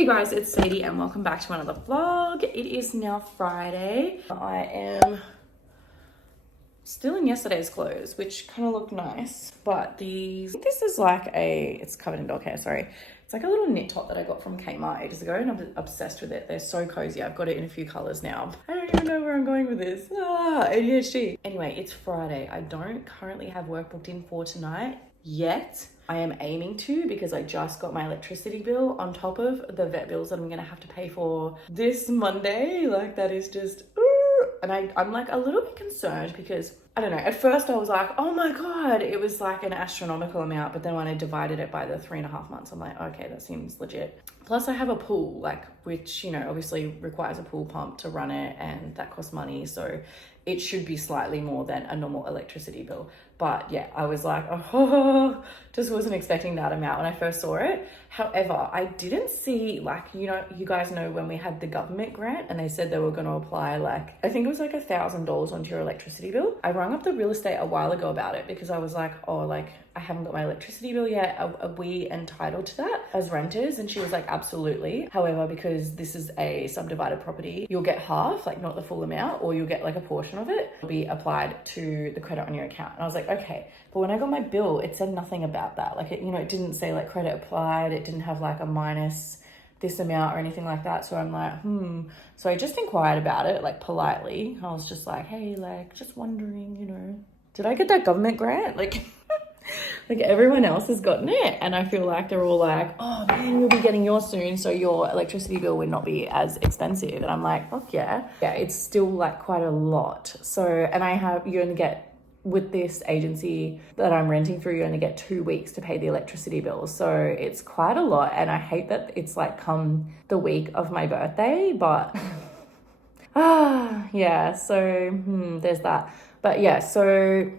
Hey guys, it's Sadie and welcome back to another vlog. It is now Friday. I am still in yesterday's clothes, which kind of look nice, but this is like it's covered in dog hair, sorry. It's like a little knit top that I got from Kmart ages ago and I'm obsessed with it. They're so cozy. I've got it in a few colors now. I don't even know where I'm going with this. ADHD. Anyway, it's Friday. I don't currently have work booked in for tonight yet. I am aiming to because I just got my electricity bill on top of the vet bills that I'm gonna have to pay for this Monday. Like that is just, and I'm like a little bit concerned because I don't know, at first I was like, oh my God, it was like an astronomical amount. But then when I divided it by the 3.5 months, I'm like, okay, that seems legit. Plus I have a pool, like, which, you know, obviously requires a pool pump to run it and that costs money. So it should be slightly more than a normal electricity bill. But yeah, I was like, oh, just wasn't expecting that amount when I first saw it. However, I didn't see, like, you know, you guys know when we had the government grant and they said they were going to apply, like, I think it was like $1,000 onto your electricity bill. I rang up the real estate a while ago about it because I was like, oh, like, I haven't got my electricity bill yet. Are we entitled to that as renters? And she was like, absolutely. However, because this is a subdivided property, you'll get half, like not the full amount, or you'll get like a portion of it. It'll be applied to the credit on your account. And I was like, okay. But when I got my bill, it said nothing about that. Like, it, you know, it didn't say like credit applied. It didn't have like a minus this amount or anything like that. So I'm like, So I just inquired about it, like politely. I was just like, hey, like, just wondering, you know, did I get that government grant? Like, like everyone else has gotten it. And I feel like they're all like, oh man, you'll be getting yours soon, so your electricity bill would not be as expensive. And I'm like, fuck yeah. Yeah, it's still like quite a lot. So, and you only get, with this agency that I'm renting through, you only get 2 weeks to pay the electricity bill. So it's quite a lot. And I hate that it's like come the week of my birthday, but yeah, so there's that. But yeah, so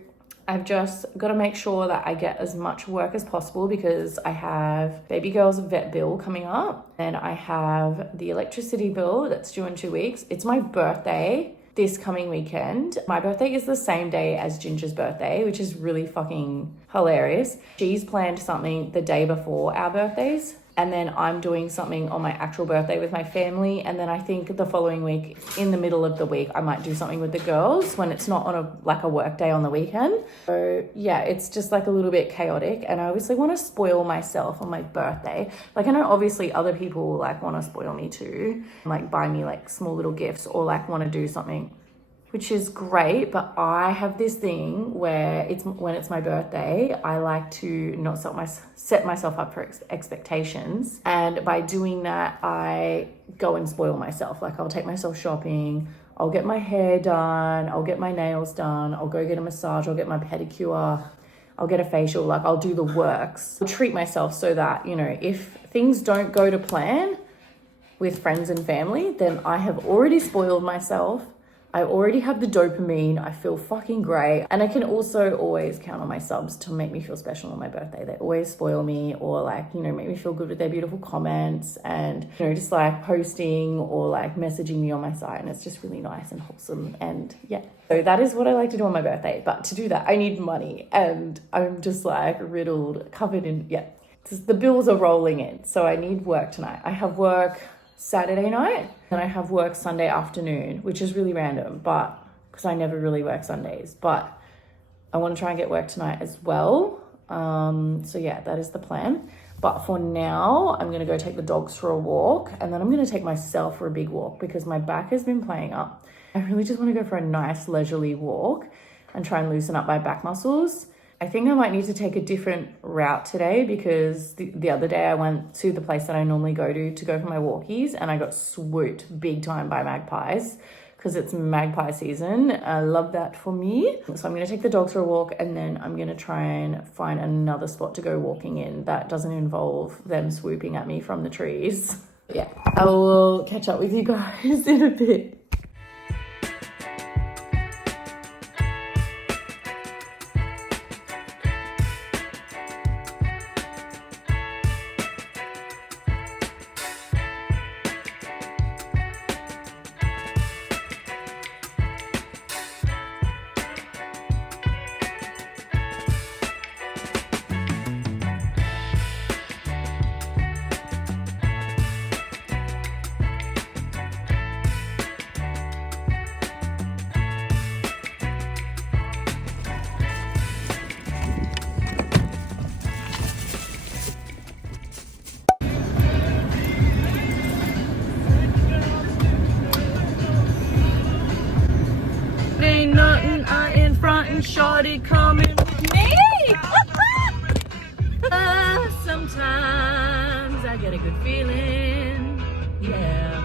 I've just got to make sure that I get as much work as possible because I have baby girl's vet bill coming up and I have the electricity bill that's due in 2 weeks. It's my birthday this coming weekend. My birthday is the same day as Ginger's birthday, which is really fucking hilarious. She's planned something the day before our birthdays. And then I'm doing something on my actual birthday with my family. And then I think the following week, in the middle of the week, I might do something with the girls when it's not on a work day on the weekend. So yeah, it's just like a little bit chaotic. And I obviously want to spoil myself on my birthday. Like I know obviously other people like want to spoil me too. Like buy me like small little gifts or like want to do something, which is great, but I have this thing where when it's my birthday, I like to not set myself up for expectations. And by doing that, I go and spoil myself. Like I'll take myself shopping, I'll get my hair done, I'll get my nails done, I'll go get a massage, I'll get my pedicure, I'll get a facial, like I'll do the works. I'll treat myself so that, you know, if things don't go to plan with friends and family, then I have already spoiled myself. I already have the dopamine. I feel fucking great. And I can also always count on my subs to make me feel special on my birthday. They always spoil me or like, you know, make me feel good with their beautiful comments and, you know, just like posting or like messaging me on my site. And it's just really nice and wholesome. And yeah, so that is what I like to do on my birthday. But to do that, I need money. And I'm just like riddled, covered in, the bills are rolling in. So I need work tonight. I have work Saturday night and I have work Sunday afternoon, which is really random, but because I never really work Sundays, but I want to try and get work tonight as well. So yeah, that is the plan. But for now, I'm going to go take the dogs for a walk and then I'm going to take myself for a big walk because my back has been playing up. I really just want to go for a nice leisurely walk and try and loosen up my back muscles. I think I might need to take a different route today because the other day I went to the place that I normally go to go for my walkies and I got swooped big time by magpies because it's magpie season. I love that for me. So I'm going to take the dogs for a walk and then I'm going to try and find another spot to go walking in that doesn't involve them swooping at me from the trees. Yeah, I will catch up with you guys in a bit. Ain't nothing I in front and shorty coming with me. Sometimes I get a good feeling. Yeah.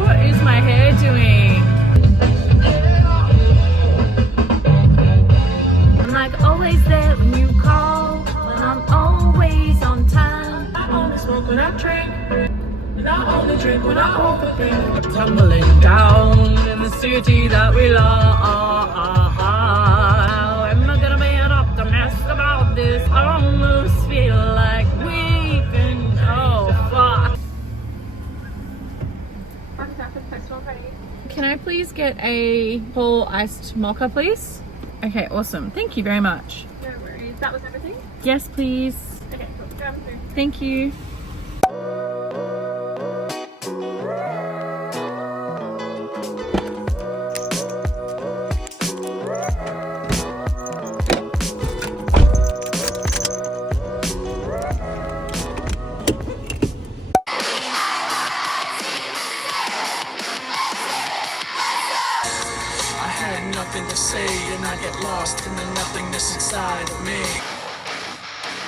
What is my hair doing? I'm like always there when you call, but I'm always on time. I only smoke when I drink, and I only drink when I overthink. Tumbling down in the city that we love. Am I gonna be an optimist about this? I almost feel like weeping. Oh fuck. Can I please get a full iced mocha, please? Okay, awesome. Thank you very much. No worries. That was everything? Yes, please. Okay, cool. Grab food. Thank you. Nothing to say and I get lost in the nothingness inside of me.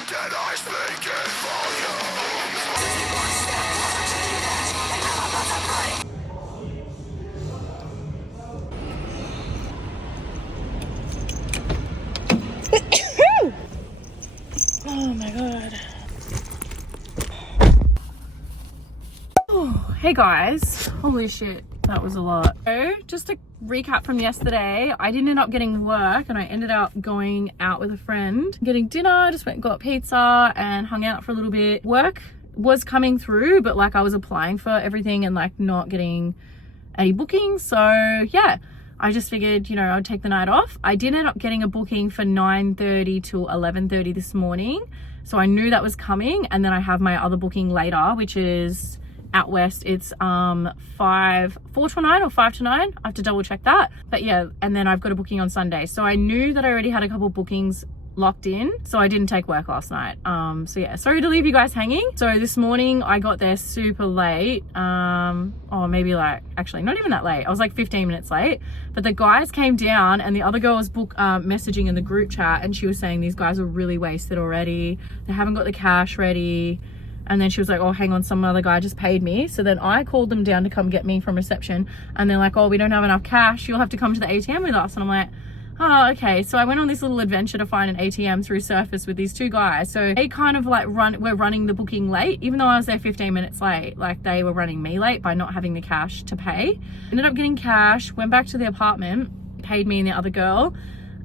Can I speak in volume? Oh my god. Oh, hey guys. Holy shit. That was a lot. So, just to recap from yesterday, I didn't end up getting work and I ended up going out with a friend, getting dinner, just went and got pizza and hung out for a little bit. Work was coming through, but like I was applying for everything and like not getting any bookings. So yeah, I just figured, you know, I'd take the night off. I did end up getting a booking for 9:30 to 11:30 this morning. So I knew that was coming. And then I have my other booking later, which is out west. It's 4 to 9 or 5 to 9. I have to double check that. But yeah, and then I've got a booking on Sunday. So I knew that I already had a couple bookings locked in, so I didn't take work last night. So yeah, sorry to leave you guys hanging. So this morning I got there super late, or maybe like, actually not even that late. I was like 15 minutes late, but the guys came down and the other girl was messaging in the group chat and she was saying these guys are really wasted already. They haven't got the cash ready. And then she was like, oh, hang on, some other guy just paid me. So then I called them down to come get me from reception. And they're like, oh, we don't have enough cash. You'll have to come to the ATM with us. And I'm like, oh, okay. So I went on this little adventure to find an ATM through Surface with these two guys. So they kind of like were running the booking late, even though I was there 15 minutes late. Like they were running me late by not having the cash to pay. Ended up getting cash, went back to the apartment, paid me and the other girl.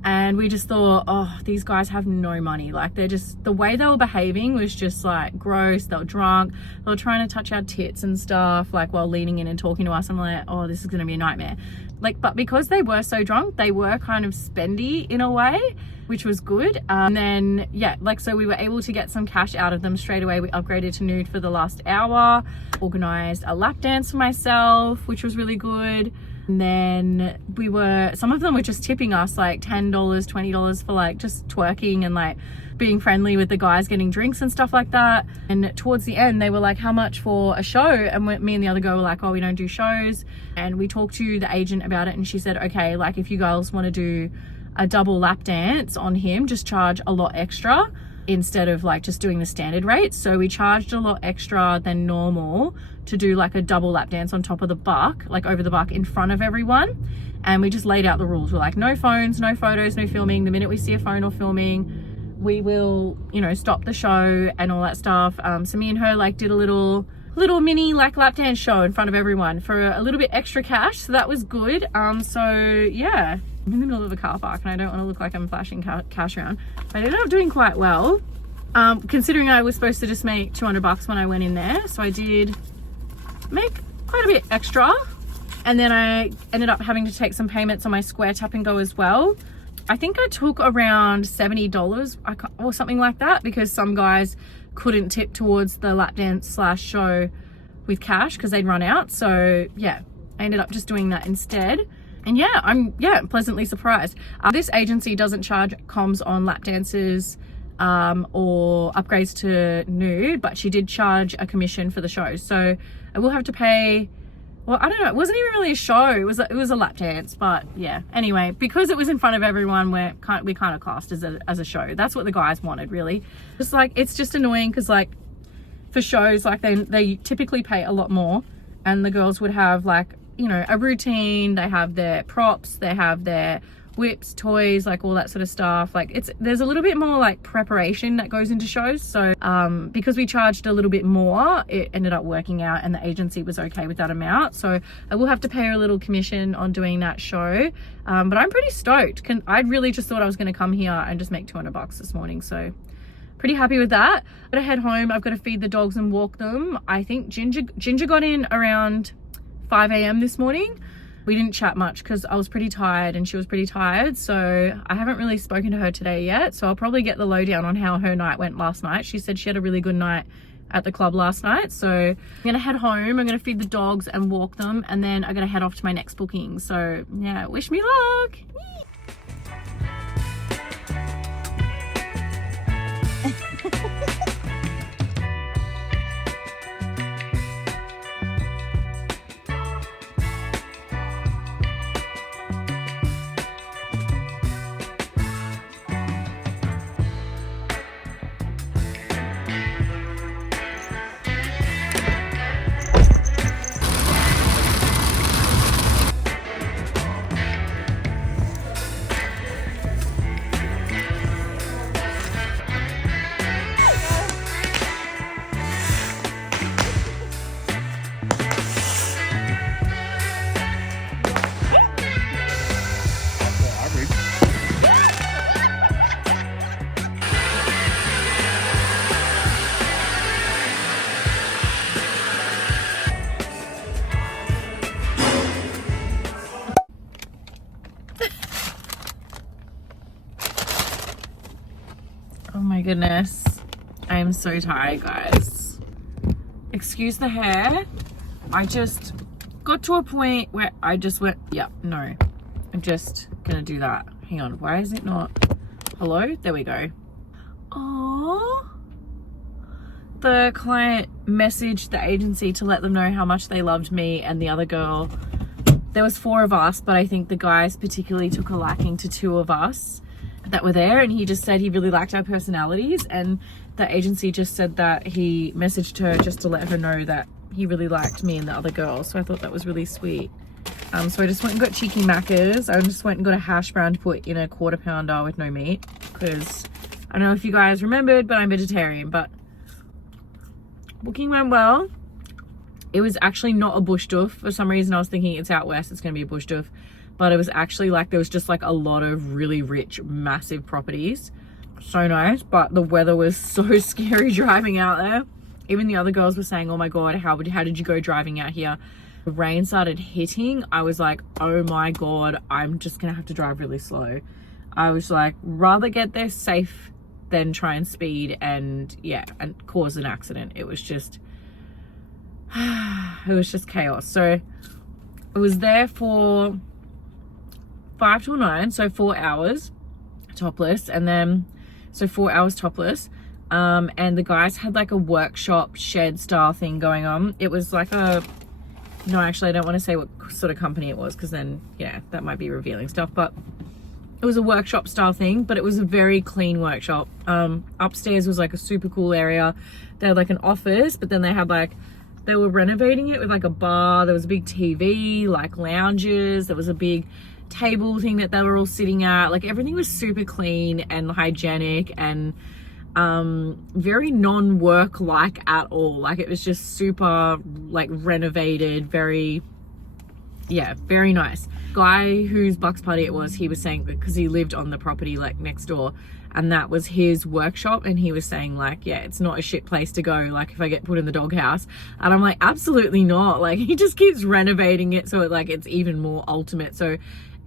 And we just thought, oh, these guys have no money. Like they're just, the way they were behaving was just like gross. They were drunk. They were trying to touch our tits and stuff, like while leaning in and talking to us. I'm like, oh, this is going to be a nightmare. Like, but because they were so drunk, they were kind of spendy in a way, which was good. And then, yeah, like, so we were able to get some cash out of them straight away. We upgraded to nude for the last hour, organized a lap dance for myself, which was really good. And then some of them were just tipping us like $10, $20 for like just twerking and like being friendly with the guys getting drinks and stuff like that. And towards the end, they were like, how much for a show? And me and the other girl were like, oh, we don't do shows. And we talked to the agent about it and she said, okay, like if you girls want to do a double lap dance on him, just charge a lot extra instead of like just doing the standard rate. So we charged a lot extra than normal to do like a double lap dance on top of the buck, like over the buck in front of everyone. And we just laid out the rules. We're like, no phones, no photos, no filming. The minute we see a phone or filming, we will, you know, stop the show and all that stuff. So me and her like did a little mini like lap dance show in front of everyone for a little bit extra cash. So that was good. So yeah, I'm in the middle of a car park and I don't want to look like I'm flashing cash around. But I ended up doing quite well, considering I was supposed to just make $200 when I went in there. So I did make quite a bit extra. And then I ended up having to take some payments on my Square Tap and Go as well. I think I took around $70 or something like that because some guys couldn't tip towards the lap dance / show with cash because they'd run out. So yeah, I ended up just doing that instead. And yeah, I'm pleasantly surprised. This agency doesn't charge comms on lap dances or upgrades to nude, but she did charge a commission for the show. So I will have to pay, well, I don't know, it wasn't even really a show, it was a lap dance, but yeah. Anyway, because it was in front of everyone, we kind of classed as a show. That's what the guys wanted, really. Just like, it's just annoying because like for shows, like they typically pay a lot more, and the girls would have like, you know, a routine, they have their props, they have their whips, toys, like all that sort of stuff. Like there's a little bit more like preparation that goes into shows. So because we charged a little bit more, it ended up working out and the agency was okay with that amount. So I will have to pay her a little commission on doing that show. But I'm pretty stoked. I really just thought I was going to come here and just make $200 this morning. So pretty happy with that. I'm gonna head home. I've got to feed the dogs and walk them. I think Ginger got in around 5 a.m. this morning. We didn't chat much because I was pretty tired and she was pretty tired, so I haven't really spoken to her today yet. So I'll probably get the lowdown on how her night went last night. She said she had a really good night at the club last night. So I'm gonna head home, I'm gonna feed the dogs and walk them, and then I'm gonna head off to my next booking. So yeah, wish me luck. Oh my goodness, I am so tired, guys. Excuse the hair. I just got to a point where I just went, yeah, no, I'm just gonna do that. Hang on, why is it not? Hello? There we go. Oh, the client messaged the agency to let them know how much they loved me and the other girl. There was 4 of us, but I think the guys particularly took a liking to 2 of us that were there, and he just said he really liked our personalities, and the agency just said that he messaged her just to let her know that he really liked me and the other girl. So I thought that was really sweet. So I just went and got cheeky macas. I just went and got a hash brown to put in a quarter pounder with no meat, because I don't know if you guys remembered, but I'm vegetarian. But booking went well. It was actually not a bush doof. For some reason I was thinking it's out west, it's gonna be a bush doof. But it was actually like, there was just like a lot of really rich, massive properties. So nice, but the weather was so scary driving out there. Even the other girls were saying, oh my God, how did you go driving out here? The rain started hitting. I was like, oh my God, I'm just gonna have to drive really slow. I was like, rather get there safe than try and speed and yeah, and cause an accident. It was just chaos. So it was there for 5 till 9, so 4 hours topless, and then so 4 hours topless. And the guys had like a workshop shed style thing going on. It was like a, no, actually I don't want to say what sort of company it was, because then yeah, that might be revealing stuff, but it was a workshop style thing, but it was a very clean workshop. Upstairs was like a super cool area. They had like an office, but then they had like, they were renovating it with like a bar. There was a big TV, like lounges. There was a big table thing that they were all sitting at. Like everything was super clean and hygienic and very non-work like at all. Like it was just super like renovated, very, yeah, very nice. Guy whose Bucks party it was, he was saying, because he lived on the property like next door, and that was his workshop, and he was saying like, yeah, it's not a shit place to go, like if I get put in the doghouse. And I'm like, absolutely not. Like he just keeps renovating it so it's even more ultimate. So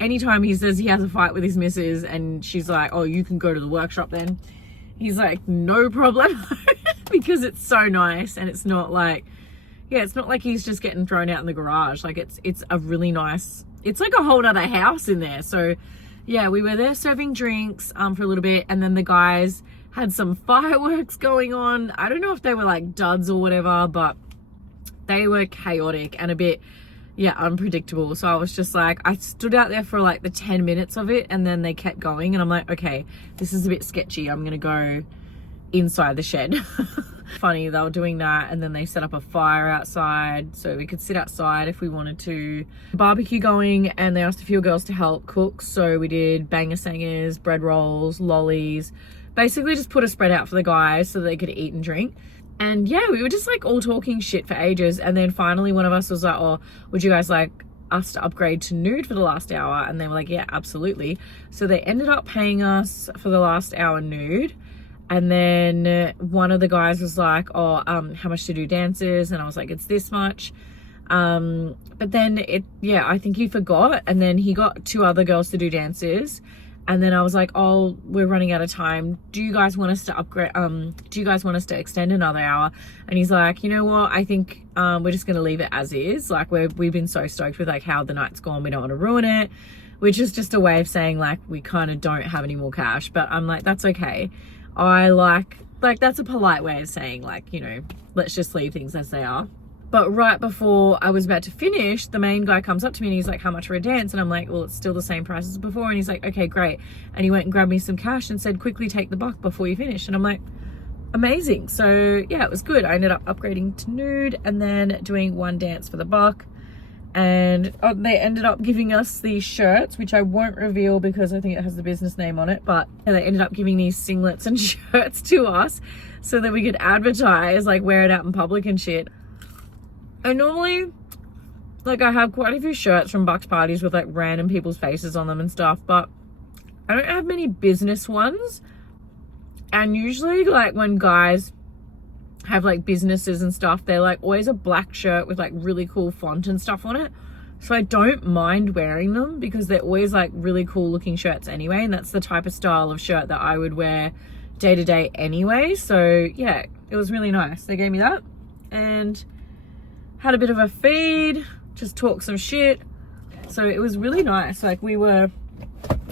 anytime he says he has a fight with his missus and she's like, oh, you can go to the workshop then, he's like, no problem. Because it's so nice, and it's not like, yeah, it's not like he's just getting thrown out in the garage. Like it's a really nice, it's like a whole other house in there. So yeah, we were there serving drinks for a little bit, and then the guys, had some fireworks going on. I don't know if they were like duds or whatever, but they were chaotic and a bit, yeah, unpredictable. So I was just like, I stood out there for like the 10 minutes of it, and then they kept going, and I'm like, okay, this is a bit sketchy. I'm gonna go inside the shed. Funny, they were doing that, and then they set up a fire outside so we could sit outside if we wanted to. Barbecue going, and they asked a few girls to help cook, so we did banger sangers, bread rolls, lollies, basically just put a spread out for the guys so they could eat and drink. And yeah, we were just like all talking shit for ages, and then finally one of us was like, oh, would you guys like us to upgrade to nude for the last hour? And they were like, yeah, absolutely. So they ended up paying us for the last hour nude. And then one of the guys was like, oh, how much to do dances? And I was like, it's this much. But then I think he forgot. And then he got 2 other girls to do dances. And then I was like, oh, we're running out of time. Do you guys want us to upgrade? Do you guys want us to extend another hour? And he's like, you know what? I think we're just going to leave it as is. Like we've been so stoked with like how the night's gone. We don't want to ruin it, which is just a way of saying like, we kind of don't have any more cash. But I'm like, that's okay. I like that's a polite way of saying like, you know, let's just leave things as they are. But right before I was about to finish, the main guy comes up to me and he's like, how much for a dance? And I'm like, well, it's still the same price as before. And he's like, okay, great. And he went and grabbed me some cash and said, quickly take the buck before you finish. And I'm like, amazing. So yeah, it was good. I ended up upgrading to nude and then doing 1 dance for the buck. And they ended up giving us these shirts, which I won't reveal because I think it has the business name on it, but they ended up giving these singlets and shirts to us so that we could advertise, like wear it out in public and shit. I normally, like I have quite a few shirts from Bucks parties with like random people's faces on them and stuff, but I don't have many business ones. And usually like when guys have like businesses and stuff, they're like always a black shirt with like really cool font and stuff on it. So I don't mind wearing them because they're always like really cool looking shirts anyway, and that's the type of style of shirt that I would wear day to day anyway. So yeah, it was really nice. They gave me that and had a bit of a feed, just talk some shit. So it was really nice. Like we were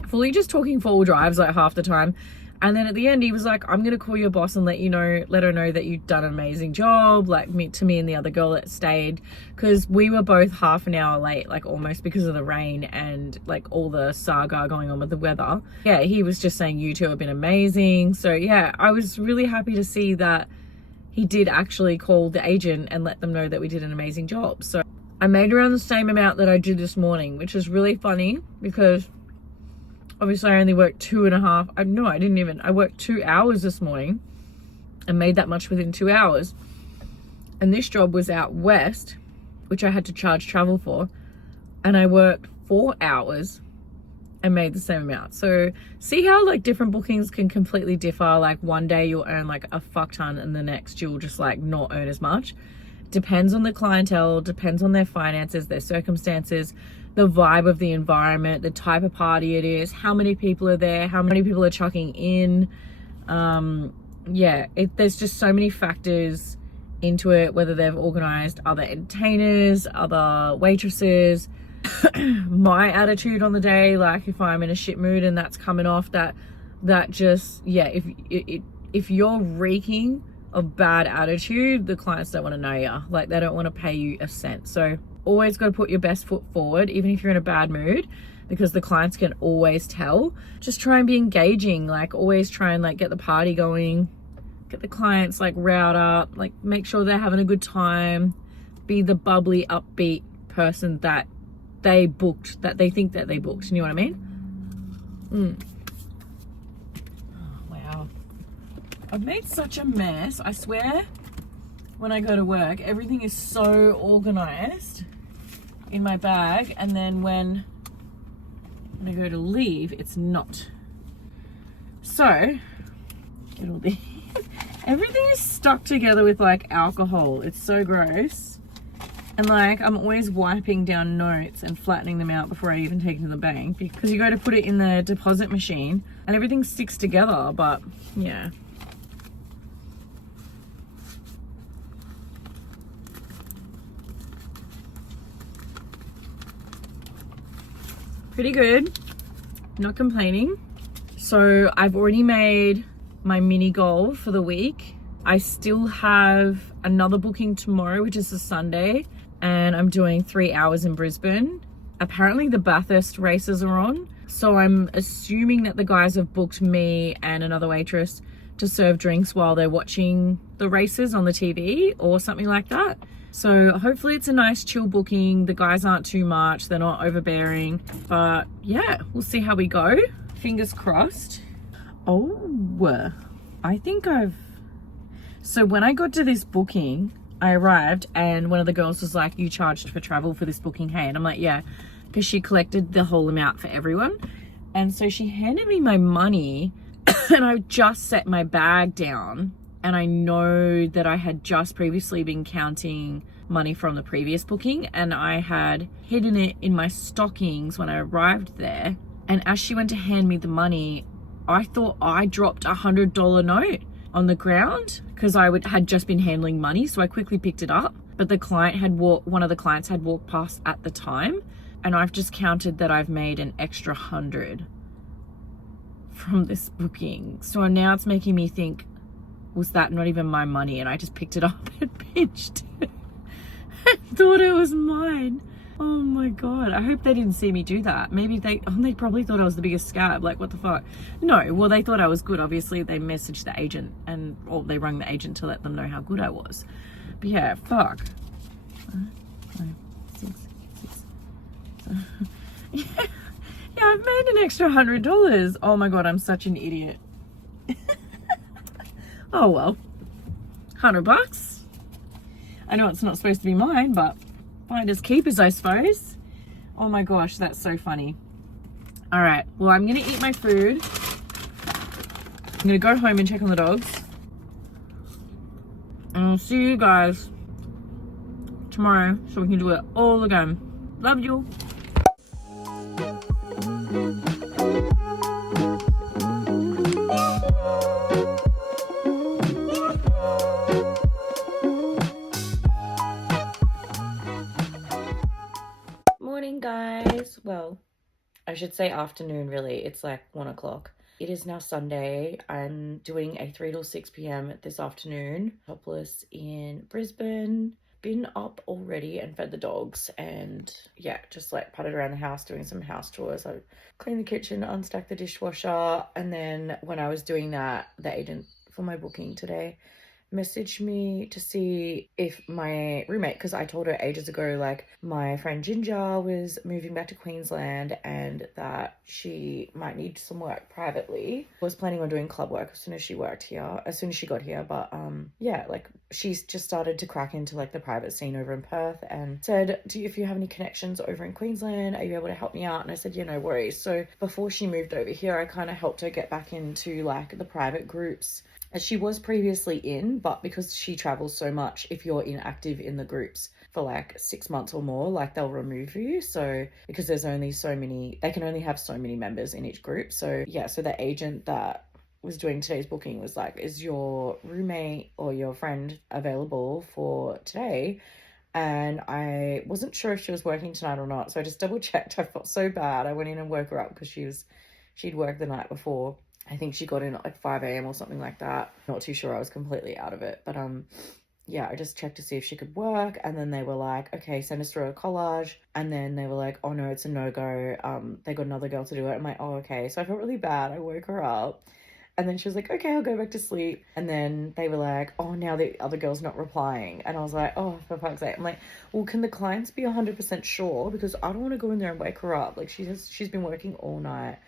fully just talking 4 drives like half the time. And then at the end, he was like, I'm going to call your boss and let her know that you've done an amazing job, like me and the other girl that stayed, because we were both half an hour late, like almost because of the rain and like all the saga going on with the weather. Yeah, he was just saying you 2 have been amazing. So yeah, I was really happy to see that he did actually call the agent and let them know that we did an amazing job. So I made around the same amount that I did this morning, which is really funny because obviously I only worked 2.5. No, I didn't even. I worked 2 hours this morning and made that much within 2 hours. And this job was out west, which I had to charge travel for. And I worked 4 hours and made the same amount. So see how like different bookings can completely differ. Like one day you'll earn like a fuck ton and the next you'll just like not earn as much. Depends on the clientele, depends on their finances, their circumstances, the vibe of the environment, the type of party it is, how many people are there, how many people are chucking in. There's just so many factors into it, whether they've organized other entertainers, other waitresses, my attitude on the day, like if I'm in a shit mood and that's coming off, that just, yeah, if you're reeking of bad attitude, the clients don't want to know you. Like they don't want to pay you a cent. So always got to put your best foot forward, even if you're in a bad mood, because the clients can always tell. Just try and be engaging, like always try and like get the party going, get the clients like riled up, like make sure they're having a good time, be the bubbly, upbeat person that they booked, that they think that they booked. You know what I mean? Oh, wow. I've made such a mess. I swear, when I go to work, everything is so organized in my bag, and then when I go to leave, it's not. So, get all this. Everything is stuck together with like alcohol. It's so gross. And like, I'm always wiping down notes and flattening them out before I even take it to the bank, because you go to put it in the deposit machine and everything sticks together. But yeah. Pretty good, not complaining. So I've already made my mini goal for the week. I still have another booking tomorrow, which is a Sunday, and I'm doing 3 hours in Brisbane. Apparently the Bathurst races are on, so I'm assuming that the guys have booked me and another waitress to serve drinks while they're watching the races on the TV or something like that. So hopefully it's a nice chill booking. The guys aren't too much, they're not overbearing, but yeah, we'll see how we go. Fingers crossed. Oh, I think so when I got to this booking, I arrived and one of the girls was like, you charged for travel for this booking, hey? And I'm like, yeah, because she collected the whole amount for everyone. And so she handed me my money and I just set my bag down, and I know that I had just previously been counting money from the previous booking, and I had hidden it in my stockings when I arrived there. And as she went to hand me the money, I thought I dropped $100 note on the ground because I had just been handling money, so I quickly picked it up. But the client one of the clients had walked past at the time, and I've just counted that I've made an extra 100 from this booking. So now it's making me think, was that not even my money? And I just picked it up and pinched it. I thought it was mine. Oh my God. I hope they didn't see me do that. Maybe they probably thought I was the biggest scab. Like, what the fuck? No, well, they thought I was good. Obviously, they messaged the agent or they rang the agent to let them know how good I was. But yeah, fuck. 5, 6, 6. Yeah, I've made an extra $100. Oh my God, I'm such an idiot. Oh well, $100. I know it's not supposed to be mine, but finders keepers, I suppose. Oh my gosh, that's so funny. All right, well, I'm gonna eat my food. I'm gonna go home and check on the dogs. And I'll see you guys tomorrow so we can do it all again. Love you. Morning, guys. Well, I should say afternoon, really. It's like 1 o'clock. It is now Sunday. I'm doing a 3 till 6 p.m. this afternoon. Topless in Brisbane. Been up already and fed the dogs, and yeah, just like putted around the house doing some house chores. I cleaned the kitchen, unstacked the dishwasher, and then when I was doing that, the agent for my booking today messaged me to see if my roommate, because I told her ages ago, like, my friend Ginger was moving back to Queensland and that she might need some work privately. Was planning on doing club work as soon as she got here, but yeah, like, she's just started to crack into like the private scene over in Perth, and said, if you have any connections over in Queensland, are you able to help me out? And I said, yeah, no worries. So before she moved over here, I kind of helped her get back into like the private groups as she was previously in, but because she travels so much, if you're inactive in the groups for like 6 months or more, like, they'll remove you. So because there's only so many, they can only have so many members in each group. So yeah, so the agent that was doing today's booking was like, is your roommate or your friend available for today? And I wasn't sure if she was working tonight or not, so I just double checked. I felt so bad. I went in and woke her up because she'd worked the night before. I think she got in at like 5 a.m. or something like that. Not too sure. I was completely out of it. But yeah, I just checked to see if she could work. And then they were like, okay, send us through a collage. And then they were like, oh no, it's a no-go. They got another girl to do it. I'm like, oh, okay. So I felt really bad. I woke her up. And then she was like, okay, I'll go back to sleep. And then they were like, oh, now the other girl's not replying. And I was like, oh, for fuck's sake. I'm like, well, can the clients be 100% sure? Because I don't want to go in there and wake her up. Like, she's been working all night.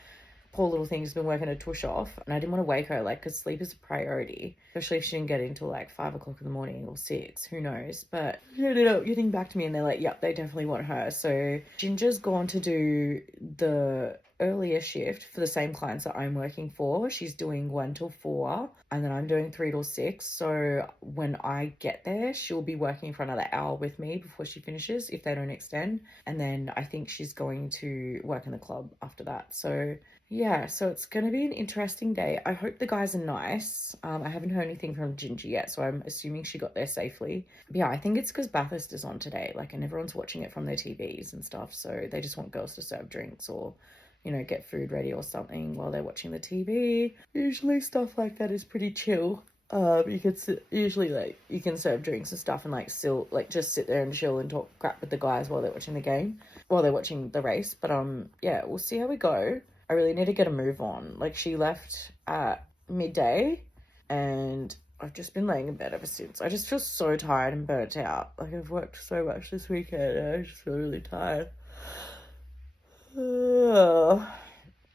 Poor little thing's been working her tush off, and I didn't want to wake her, like, because sleep is a priority, especially if she didn't get until like 5 o'clock in the morning or 6, who knows. But they ended up getting back to me and they're like, yep, they definitely want her. So Ginger's gone to do the earlier shift for the same clients that I'm working for. She's doing 1 till 4, and then I'm doing 3 till 6. So when I get there, she'll be working for another hour with me before she finishes, if they don't extend. And then I think she's going to work in the club after that. So yeah, so it's going to be an interesting day. I hope the guys are nice. I haven't heard anything from Ginger yet, so I'm assuming she got there safely. But yeah, I think it's because Bathurst is on today, like, and everyone's watching it from their TVs and stuff, so they just want girls to serve drinks or you know, get food ready or something while they're watching the TV. Usually stuff like that is pretty chill. You could usually, like, you can serve drinks and stuff and, like, still, like, just sit there and chill and talk crap with the guys while they're watching the game, while they're watching the race. But, yeah, we'll see how we go. I really need to get a move on. Like, she left at midday and I've just been laying in bed ever since. I just feel so tired and burnt out. Like, I've worked so much this weekend and I just feel really tired.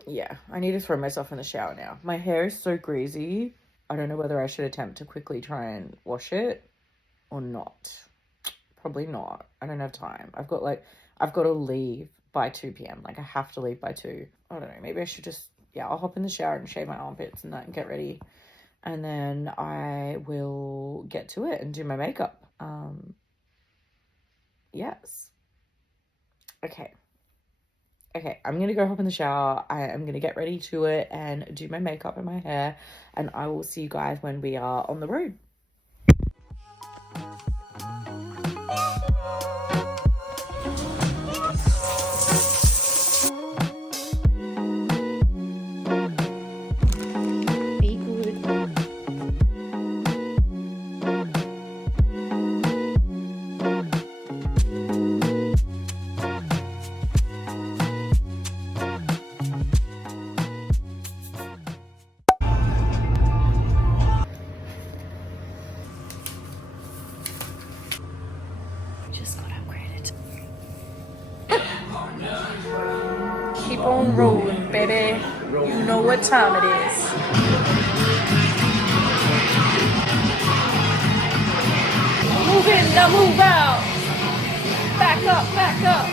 Yeah, I need to throw myself in the shower now. My hair is so greasy. I don't know whether I should attempt to quickly try and wash it or not. Probably not. I don't have time. I've got to leave by 2 p.m. Like, I have to leave by 2. I don't know. Maybe I should just, yeah, I'll hop in the shower and shave my armpits and that and get ready. And then I will get to it and do my makeup. Yes. Okay, I'm going to go hop in the shower. I am going to get ready to it and do my makeup and my hair. And I will see you guys when we are on the road. Keep on rolling, baby. You know what time it is. Move in, now move out. Back up, back up.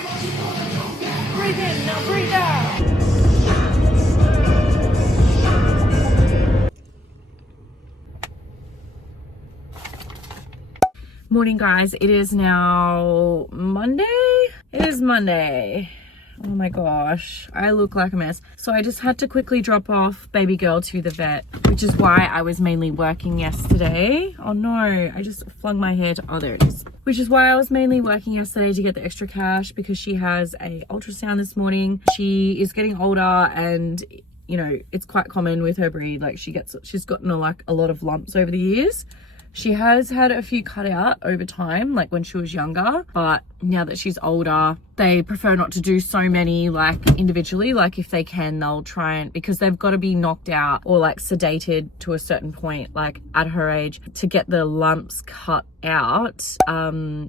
Breathe in, now breathe out. Morning, guys. It is now Monday. It is Monday. Oh my gosh, I look like a mess. So I just had to quickly drop off baby girl to the vet, which is why I was mainly working yesterday. Oh no, I just flung my hair to, oh, there it is. Which is why I was mainly working yesterday to get the extra cash, because she has a ultrasound this morning. She is getting older and, you know, it's quite common with her breed. Like, she's gotten a lot of lumps over the years. She has had a few cut out over time, like when she was younger, but now that she's older, they prefer not to do so many, like, individually. Like, if they can, they'll try and, because they've got to be knocked out or like sedated to a certain point, like at her age, to get the lumps cut out.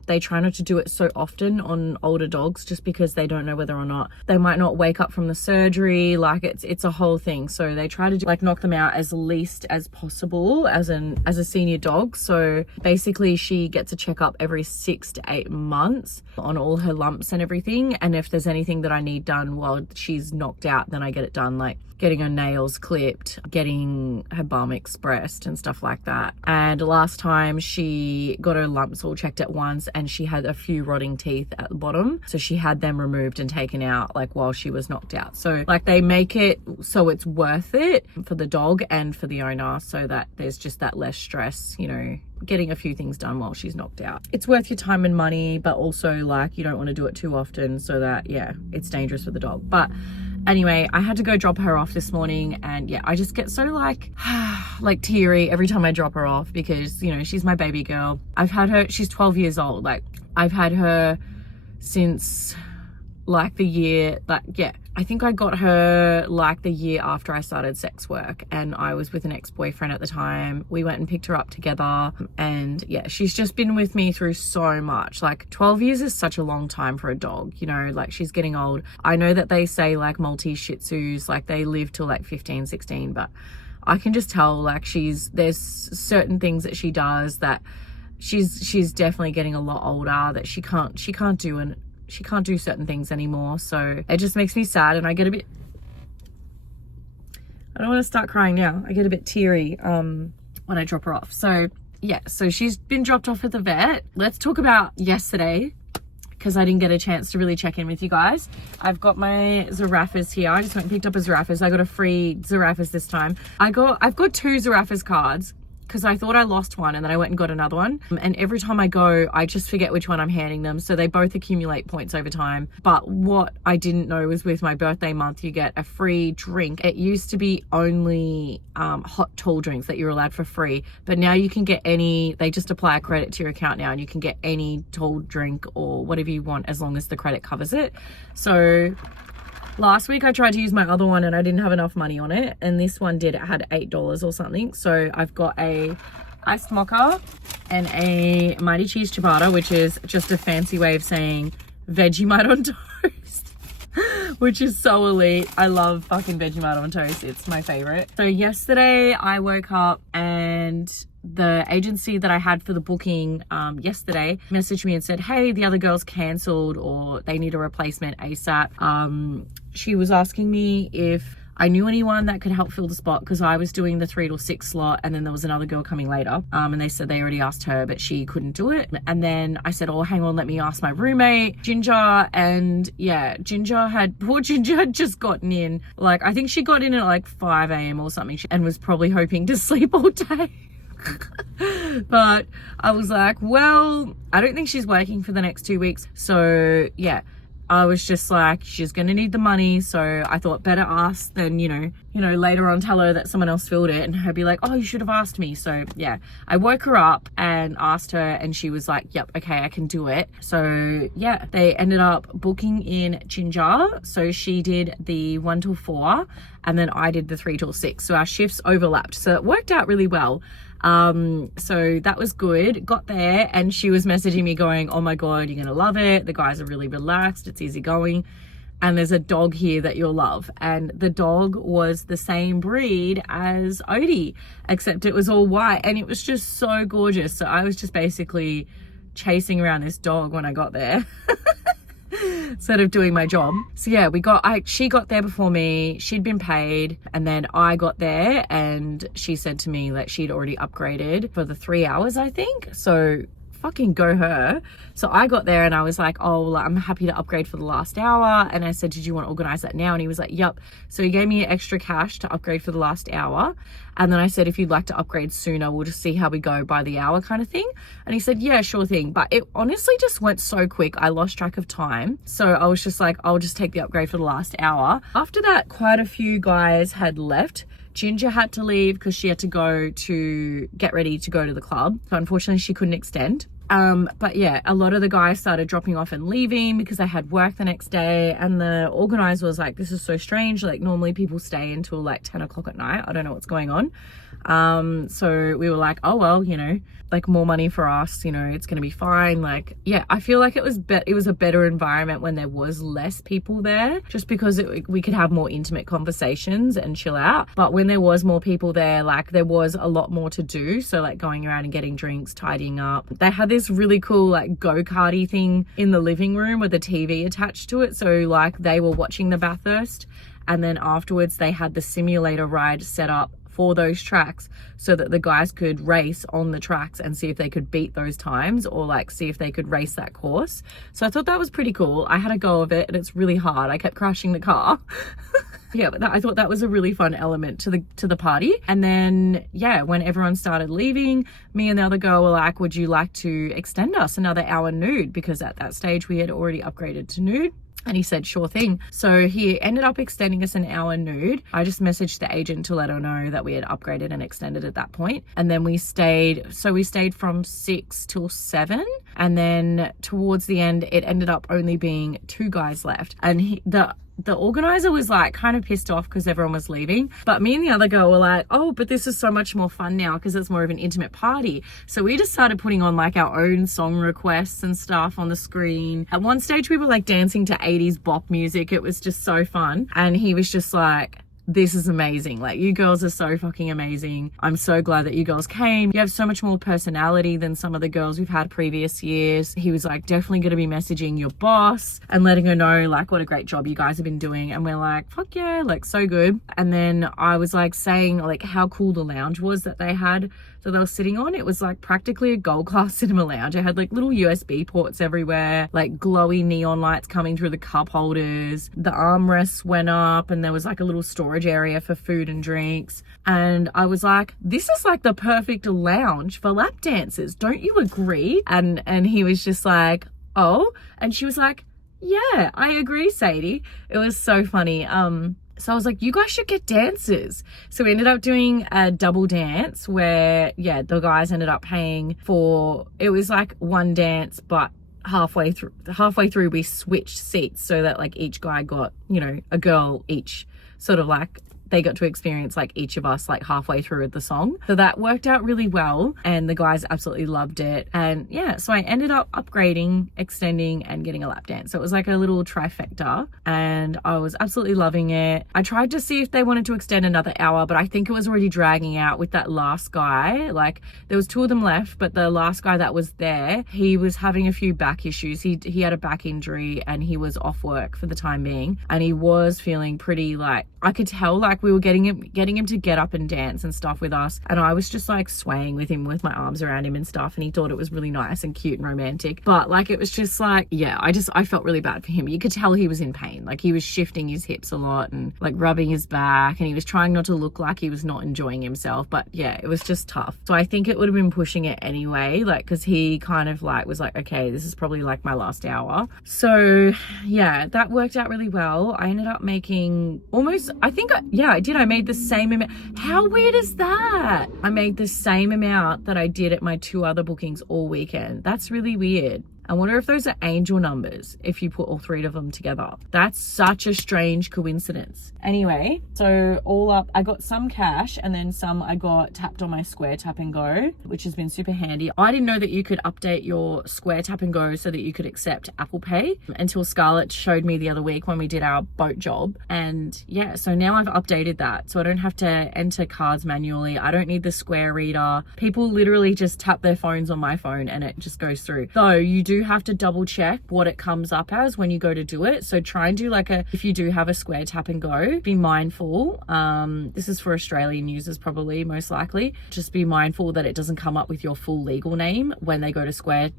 They try not to do it so often on older dogs, just because they don't know whether or not they might not wake up from the surgery. Like, it's a whole thing. So they try to like knock them out as least as possible as a senior dog. So basically she gets a checkup every 6 to 8 months on all her lumps and everything. And if there's anything that I need done while she's knocked out, then I get it done, like getting her nails clipped, getting her bum expressed and stuff like that. And last time she got her lumps all checked at once and she had a few rotting teeth at the bottom. So she had them removed and taken out, like, while she was knocked out. So like, they make it so it's worth it for the dog and for the owner, so that there's just that less stress, you know, getting a few things done while she's knocked out. It's worth your time and money, but also, like, you don't want to do it too often, so that, yeah, it's dangerous for the dog. But anyway, I had to go drop her off this morning, and yeah, I just get so like teary every time I drop her off, because, you know, she's my baby girl. I've had her, she's 12 years old. Like, I've had her since like the year, like, yeah, I think I got her like the year after I started sex work, and I was with an ex-boyfriend at the time. We went and picked her up together, and yeah, she's just been with me through so much. Like, 12 years is such a long time for a dog, you know, like, she's getting old. I know that they say like Maltese Shih Tzus, like, they live till like 15, 16, but I can just tell, like, there's certain things that she does that she's definitely getting a lot older, that she can't do certain things anymore. So it just makes me sad, and I get a bit, I don't want to start crying now. I get a bit teary when I drop her off. So yeah, so she's been dropped off at the vet. Let's talk about yesterday, because I didn't get a chance to really check in with you guys. I've got my Zarafas here. I just went and picked up a Zarafas. I got a free Zarafas this time. I've got 2 Zarafas cards. because I thought I lost one and then I went and got another one. And every time I go, I just forget which one I'm handing them. So they both accumulate points over time. But what I didn't know was with my birthday month, you get a free drink. It used to be only hot tall drinks that you're allowed for free. But now you can get any, they just apply a credit to your account now and you can get any tall drink or whatever you want as long as the credit covers it. So last week I tried to use my other one and I didn't have enough money on it, and this one did. It had $8 or something. So I've got a iced mocha and a mighty cheese ciabatta, which is just a fancy way of saying Vegemite on toast, which is so elite. I love fucking Vegemite on toast. It's my favorite. So yesterday I woke up and the agency that I had for the booking yesterday messaged me and said, hey, the other girls cancelled or they need a replacement ASAP. She was asking me if I knew anyone that could help fill the spot because I was doing the 3 till 6 slot and then there was another girl coming later. And they said they already asked her, but she couldn't do it. And then I said, oh, hang on, let me ask my roommate, Ginger. And yeah, poor Ginger had just gotten in. Like, I think she got in at like 5 a.m. or something and was probably hoping to sleep all day. But I was like, well, I don't think she's working for the next 2 weeks. So yeah, I was just like, she's gonna need the money. So I thought better ask than, you know, later on tell her that someone else filled it and her be like, oh, you should have asked me. So yeah, I woke her up and asked her and she was like, yep, okay, I can do it. So yeah, they ended up booking in Ginger. So she did the 1 till 4 and then I did the 3 till 6. So our shifts overlapped. So it worked out really well. So that was good. Got there and she was messaging me going, oh my God, you're gonna love it. The guys are really relaxed. It's easy going. And there's a dog here that you'll love. And the dog was the same breed as Odie, except it was all white and it was just so gorgeous. So I was just basically chasing around this dog when I got there. Instead of doing my job. So yeah, she got there before me, she'd been paid, and then I got there and she said to me that she'd already upgraded for the 3 hours, I think. So fucking go her. So I got there and I was like, oh, well, I'm happy to upgrade for the last hour. And I said, did you want to organize that now? And he was like, yep. So he gave me extra cash to upgrade for the last hour. And then I said, if you'd like to upgrade sooner, we'll just see how we go by the hour kind of thing. And he said, yeah, sure thing. But it honestly just went so quick. I lost track of time. So I was just like, I'll just take the upgrade for the last hour. After that, quite a few guys had left. Ginger had to leave because she had to go to get ready to go to the club. So unfortunately she couldn't extend. But yeah, a lot of the guys started dropping off and leaving because they had work the next day, and the organizer was like, this is so strange, like normally people stay until like 10 o'clock at night. I don't know what's going on. So we were like, oh well, like more money for us, it's gonna be fine. Like, yeah, I feel like it was a better environment when there was less people there, just because we could have more intimate conversations and chill out. But when there was more people there, like there was a lot more to do. So like going around and getting drinks, tidying up. They had this really cool like go-karty thing in the living room with a TV attached to it. So like they were watching the Bathurst, and then afterwards they had the simulator ride set up for those tracks so that the guys could race on the tracks and see if they could beat those times, or like see if they could race that course. So I thought that was pretty cool. I had a go of it and it's really hard. I kept crashing the car. Yeah, but I thought that was a really fun element to the party. And then yeah, when everyone started leaving, me and the other girl were like, would you like to extend us another hour nude? Because at that stage we had already upgraded to nude. And he said, sure thing. So he ended up extending us an hour nude. I just messaged the agent to let her know that we had upgraded and extended at that point. And then we stayed from 6 till 7. And then towards the end, it ended up only being 2 guys left. And the organizer was like kind of pissed off because everyone was leaving, but me and the other girl were like, oh, but this is so much more fun now because it's more of an intimate party. So we just started putting on like our own song requests and stuff on the screen. At one stage we were like dancing to 80s bop music. It was just so fun. And he was just like, this is amazing. Like, you girls are so fucking amazing. I'm so glad that you girls came. You have so much more personality than some of the girls we've had previous years. He was like, definitely going to be messaging your boss and letting her know like what a great job you guys have been doing. And we're like, fuck yeah, like so good. And then I was like saying like how cool the lounge was that they had. that they were sitting on. It was like practically a gold class cinema lounge. It had like little USB ports everywhere, like glowy neon lights coming through the cup holders. The armrests went up and there was like a little storage area for food and drinks. And I was like, this is like the perfect lounge for lap dancers. Don't you agree? And he was just like, oh. And she was like, yeah, I agree, Sadie. It was so funny. So I was like, you guys should get dancers. So we ended up doing a double dance where, yeah, the guys ended up paying for, it was like one dance, but halfway through we switched seats so that like each guy got, you know, a girl each, sort of like they got to experience like each of us like halfway through the song. So that worked out really well and the guys absolutely loved it. And yeah, so I ended up upgrading, extending and getting a lap dance. So it was like a little trifecta and I was absolutely loving it. I tried to see if they wanted to extend another hour, but I think it was already dragging out with that last guy. Like there was 2 of them left, but the last guy that was there, he was having a few back issues. He had a back injury and he was off work for the time being. And he was feeling pretty like, I could tell like we were getting him to get up and dance and stuff with us. And I was just like swaying with him with my arms around him and stuff. And he thought it was really nice and cute and romantic. But like, it was just like, yeah, I felt really bad for him. You could tell he was in pain. Like he was shifting his hips a lot and like rubbing his back and he was trying not to look like he was not enjoying himself. But yeah, it was just tough. So I think it would have been pushing it anyway, like, cause he kind of like was like, okay, this is probably like my last hour. So yeah, that worked out really well. I ended up making almost, I made the same amount. How weird is that? I made the same amount that I did at my 2 other bookings all weekend. That's really weird. I wonder if those are angel numbers if you put all 3 of them together. That's such a strange coincidence. Anyway, so all up, I got some cash and then some I got tapped on my Square Tap and Go, which has been super handy. I didn't know that you could update your Square Tap and Go so that you could accept Apple Pay until Scarlett showed me the other week when we did our boat job. And yeah, so now I've updated that. So I don't have to enter cards manually. I don't need the Square reader. People literally just tap their phones on my phone and it just goes through. Though you do have to double check what it comes up as when you go to do it. So try and do like if you do have a Square Tap and Go, be mindful. This is for Australian users probably, most likely. Just be mindful that it doesn't come up with your full legal name when they go to Square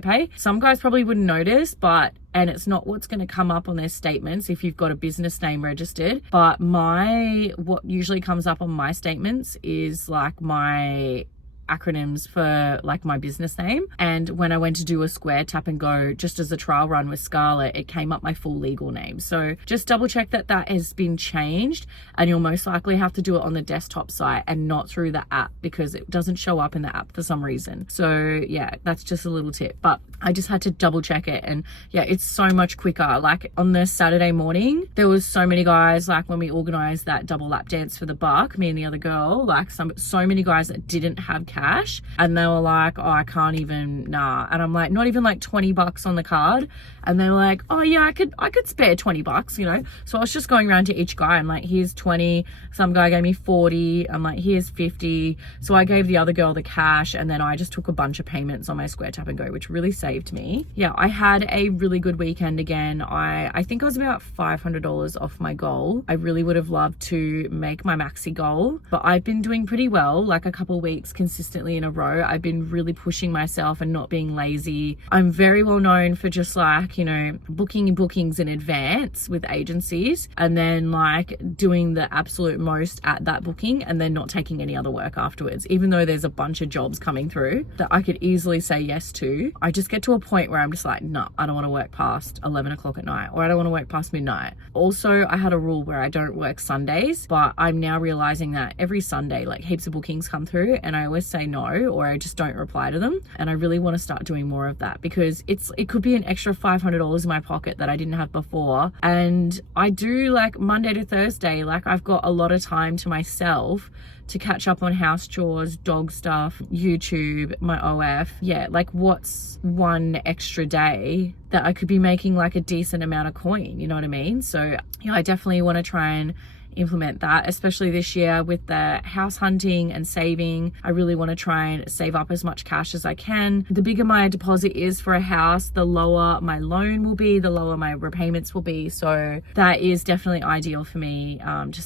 Pay. Some guys probably wouldn't notice, and it's not what's going to come up on their statements if you've got a business name registered. But what usually comes up on my statements is like my acronyms for like my business name. And when I went to do a Square Tap and Go just as a trial run with Scarlett, it came up my full legal name. So just double check that has been changed, and you'll most likely have to do it on the desktop site and not through the app because it doesn't show up in the app for some reason. So yeah, that's just a little tip, but I just had to double check it. And yeah, it's so much quicker. Like on the Saturday morning, there was so many guys, like when we organized that double lap dance for the buck, me and the other girl, like so many guys that didn't have cash, and they were like, oh, I can't even, nah. And I'm like, not even like $20 on the card. And they were like, oh yeah, I could spare $20, you know? So I was just going around to each guy. I'm like, here's 20. Some guy gave me 40. I'm like, here's 50. So I gave the other girl the cash, and then I just took a bunch of payments on my Square Tap and Go, which really saved me. Yeah, I had a really good weekend again. I think I was about $500 off my goal. I really would have loved to make my maxi goal, but I've been doing pretty well, like a couple weeks consistently in a row. I've been really pushing myself and not being lazy. I'm very well known for just like, you know, booking bookings in advance with agencies and then like doing the absolute most at that booking and then not taking any other work afterwards, even though there's a bunch of jobs coming through that I could easily say yes to. I just get to a point where I'm just like, no, I don't want to work past 11 o'clock at night, or I don't want to work past midnight. Also, I had a rule where I don't work Sundays, but I'm now realizing that every Sunday, like heaps of bookings come through and I always say no, or I just don't reply to them. And I really want to start doing more of that because it could be an extra $500 in my pocket that I didn't have before. And I do like Monday to Thursday, like I've got a lot of time to myself to catch up on house chores, dog stuff, YouTube, my OF. Yeah, like what's one extra day that I could be making like a decent amount of coin, you know what I mean? So yeah, I definitely want to try and implement that, especially this year with the house hunting and saving. I really want to try and save up as much cash as I can. The bigger my deposit is for a house, the lower my loan will be, the lower my repayments will be. So that is definitely ideal for me, to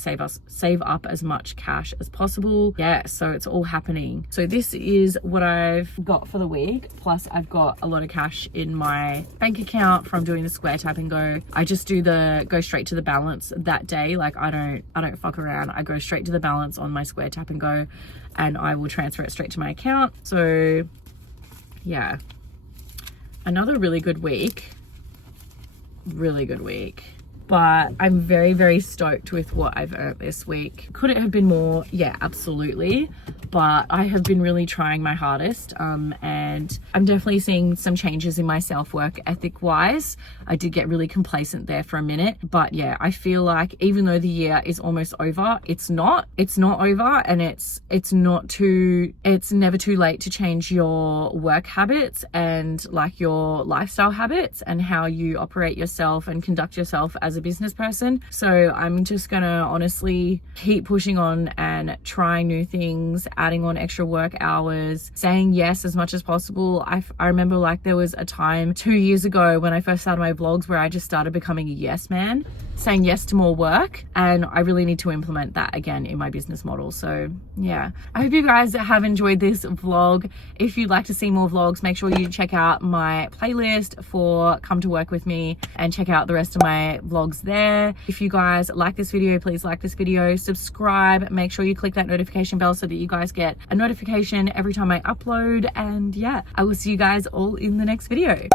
save up as much cash as possible. Yeah, so it's all happening. So this is what I've got for the week, plus I've got a lot of cash in my bank account from doing the Square Tap and Go. I just do go straight to the balance that day. Like I don't fuck around. I go straight to the balance on my Square Tap and Go, and I will transfer it straight to my account. So yeah, another really good week. But I'm very, very stoked with what I've earned this week. Could it have been more? Yeah, absolutely. But I have been really trying my hardest, and I'm definitely seeing some changes in my self-work ethic wise. I did get really complacent there for a minute, but yeah, I feel like even though the year is almost over, it's not over, and it's never too late to change your work habits and like your lifestyle habits and how you operate yourself and conduct yourself as a business person. So I'm just gonna honestly keep pushing on and trying new things, adding on extra work hours, saying yes as much as possible. I remember like there was a time 2 years ago when I first started my vlogs where I just started becoming a yes man, saying yes to more work, and I really need to implement that again in my business model. So yeah, I hope you guys have enjoyed this vlog. If you'd like to see more vlogs, make sure you check out my playlist for Come to Work With Me and check out the rest of my vlogs there. If you guys like this video, please like this video, subscribe, make sure you click that notification bell so that you guys get a notification every time I upload. And yeah, I will see you guys all in the next video.